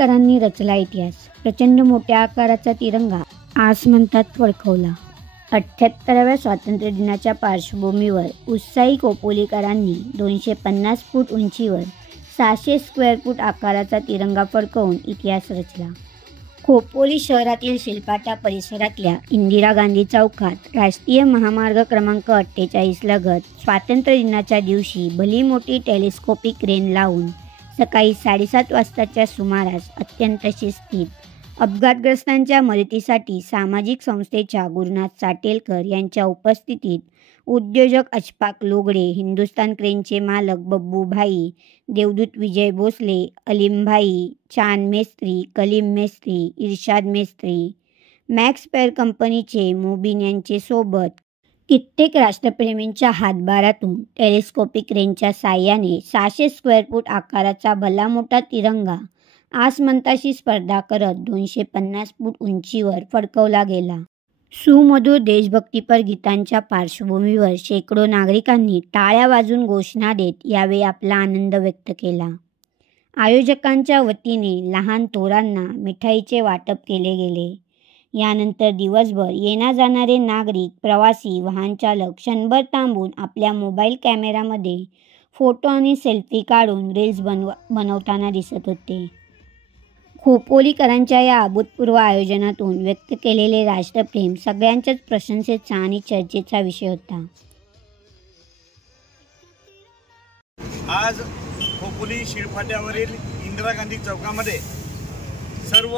खोपोलीकरांनी रचला इतिहास। प्रचंड मोठ्या आकाराचा तिरंगा आसमंतात फडकवला। 78व्या स्वातंत्र्य दिनाच्या पार्श्वभूमीवर उत्साही खोपोलीकरांनी 250 फूट उंचीवर 600 स्क्वेअर फूट आकाराचा तिरंगा फडकवून इतिहास रचला। खोपोली शहरातील शिलपाटा परिसरातल्या इंदिरा गांधी चौकात राष्ट्रीय महामार्ग क्रमांक 48 लगत स्वातंत्र्य दिनाच्या दिवशी भली मोठी टेलिस्कोपिक क्रेन लावून सकाळी 7:30 वाजताच्या सुमारास अत्यंत शिस्तीत अपघातग्रस्तांच्या मदतीसाठी सामाजिक संस्थेच्या गुरुनाथ साटेलकर यांच्या उपस्थितीत उद्योजक अशफाक लोगडे, हिंदुस्तान क्रेनचे मालक बब्बू भाई, देवदूत विजय भोसले, अलीम भाई, चांद मेस्त्री, कलीम मेस्त्री, इर्शाद मेस्त्री, मॅक्स पेअर कंपनीचे मोबिन यांचे सोबत कित्येक राष्ट्रप्रेमींच्या हातभारातून टेलिस्कोपिक क्रेनच्या साहाय्याने 600 स्क्वेअर फूट आकाराचा भला मोठा तिरंगा आसमंताशी स्पर्धा करत 250 फूट उंचीवर फडकवला गेला। सुमधुर देशभक्तीपर गीतांच्या पार्श्वभूमीवर शेकडो नागरिकांनी टाळ्या वाजवून घोषणा देत यावेळी आपला आनंद व्यक्त केला। आयोजकांच्या वतीने लहान थोरांना मिठाईचे वाटप केले गेले। यानंतर दिवसभर येणा जाणारे नागरिक, प्रवासी, वाहनचालक क्षणभर थांबून आपल्या मोबाईल कॅमेऱ्यामध्ये फोटो आणि सेल्फी काढून रील्स बनवताना दिसत होते। खोपोलीकरांच्या या अभूतपूर्व आयोजनातून व्यक्त केलेले राष्ट्रप्रेम सगळ्यांच्याच प्रशंसेचा आणि चर्चेचा विषय होता। आज खोपोली शिळफाट्यावरील इंदिरा गांधी चौकामध्ये सर्व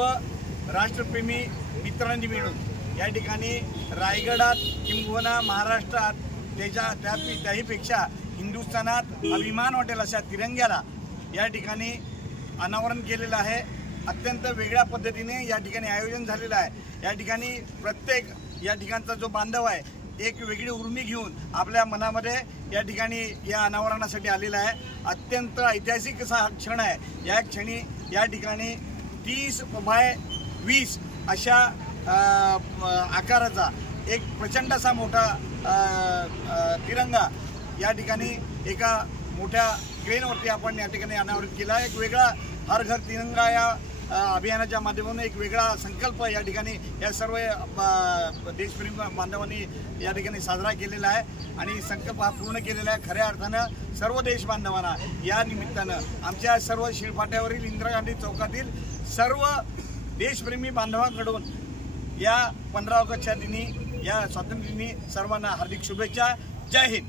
राष्ट्रप्रेमी मित्रांनी मिळून या ठिकाणी रायगडात किंबहुना महाराष्ट्रात त्याहीपेक्षा हिंदुस्थानात अभिमान वाटेल अशा तिरंग्याला या ठिकाणी अनावरण केलेलं आहे। अत्यंत वेगळ्या पद्धतीने या ठिकाणी आयोजन झालेलं आहे। या ठिकाणी प्रत्येक या ठिकाणचा जो बांधव आहे एक वेगळी उर्मी घेऊन आपल्या मनामध्ये या ठिकाणी या अनावरणासाठी आलेला आहे। अत्यंत ऐतिहासिक असा हा क्षण आहे। या क्षणी या ठिकाणी 30x20 अशा आकाराचा एक प्रचंड असा मोठा तिरंगा या ठिकाणी एका मोठ्या क्रेनवरती आपण या ठिकाणी अनावरित केला। एक वेगळा हर घर तिरंगा या अभियानाच्या माध्यमातून एक वेगळा संकल्प या ठिकाणी या सर्व देशप्रेमी बांधवांनी या ठिकाणी साजरा केलेला आहे आणि संकल्प हा पूर्ण केलेला आहे। खऱ्या अर्थानं सर्व देश बांधवांना या निमित्तानं आमच्या सर्व शिळफाट्यावरील इंदिरा गांधी चौकातील सर्व देशप्रेमी बांधवांकडून या 15 ऑगस्टच्या दिनी, या स्वातंत्र्य दिनी सर्वांना हार्दिक शुभेच्छा। जय हिंद।